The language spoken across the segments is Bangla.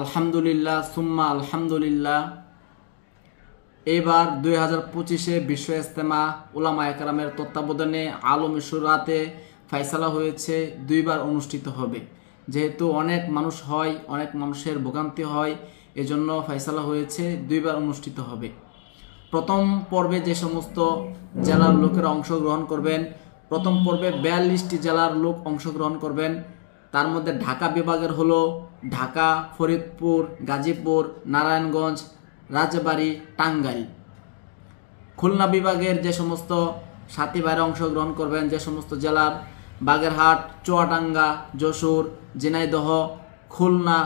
আলহামদুলিল্লাহ সুম্মা আলহামদুলিল্লাহ। এবার 2025-এ বিশ্ব ইজতেমা উলামায়ে কেরামের তত্ত্বাবধানে আলমী শুরাতে ফয়সালা হয়েছে 2বার অনুষ্ঠিত হবে। যেহেতু অনেক মানুষ হয়, অনেক মানুষের ভোগান্তি হয়, এজন্য ফয়সালা হয়েছে 2বার অনুষ্ঠিত হবে। প্রথম পর্বে যে সমস্ত জেলার লোকেরা অংশগ্রহণ করবেন, প্রথম পর্বে 42টি জেলার লোক অংশগ্রহণ করবেন। তার মধ্যে ঢাকা বিভাগের হলো ঢাকা, ফরিদপুর, গাজীপুর, নারায়ণগঞ্জ, রাজবাড়ী, টাঙ্গাইল। খুলনা বিভাগের যে সমস্ত সাথী ভাইরা অংশগ্রহণ করবেন, যে সমস্ত জেলার বাগেরহাট, চুয়াডাঙ্গা, যশোর, ঝিনাইদহ, খুলনা,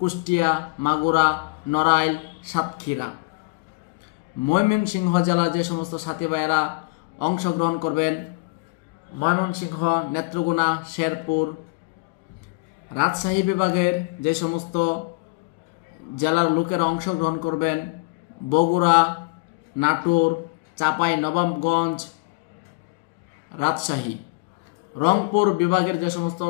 কুষ্টিয়া, মাগুরা, নড়াইল, সাতক্ষীরা। ময়মনসিংহ জেলার যে সমস্ত সাথী ভাইয়েরা অংশগ্রহণ করবেন, ময়মনসিংহ, নেত্রকোনা, শেরপুর। রাজশাহী বিভাগের যে সমস্ত জেলার লোকেরা অংশগ্রহণ করবেন, বগুড়া, নাটোর, চাঁপাইনবাবগঞ্জ, রাজশাহী। রংপুর বিভাগের যে সমস্ত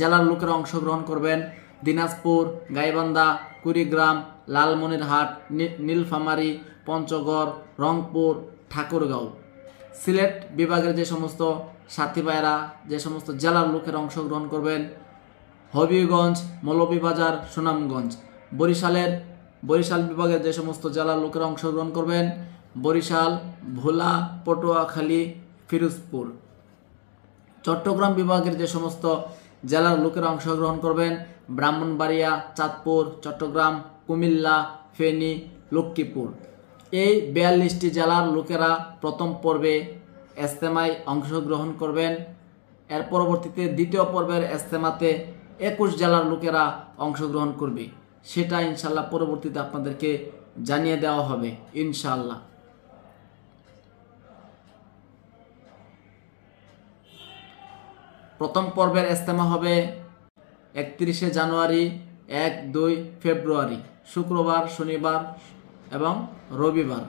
জেলার লোকেরা অংশগ্রহণ করবেন, দিনাজপুর, গাইবান্ধা, কুড়িগ্রাম, লালমনিরহাট, নীলফামারী, পঞ্চগড়, রংপুর, ঠাকুরগাঁও। সিলেট বিভাগের যে সমস্ত সাথী ভাইয়েরা, যে সমস্ত জেলার লোকেরা অংশগ্রহণ করবেন, হবিগঞ্জ, মৌলভীবাজার, সুনামগঞ্জ। বরিশাল বিভাগের যে সমস্ত জেলার লোকেরা অংশগ্রহণ করবেন, বরিশাল, ভোলা, পটুয়াখালী, ফিরোজপুর। চট্টগ্রাম বিভাগের যে সমস্ত জেলার লোকেরা অংশগ্রহণ করবেন, ব্রাহ্মণবাড়িয়া, চাঁদপুর, চট্টগ্রাম, কুমিল্লা, ফেনী, লক্ষ্মীপুর। এই 42টি জেলার লোকেরা প্রথম পর্বে ইজতেমায় অংশগ্রহণ করবেন। এর পরবর্তীতে দ্বিতীয় পর্বের ইজতেমাতে 21 জেলার লোকেরা অংশগ্রহণ করবে। সেটা ইনশাল্লাহ পরবর্তীতে আপনাদেরকে জানিয়ে দেওয়া হবে ইনশাল্লাহ। প্রথম পর্বের ইজতেমা হবে 31শে জানুয়ারি, 1-2 ফেব্রুয়ারি, শুক্রবার, শনিবার এবং রবিবার।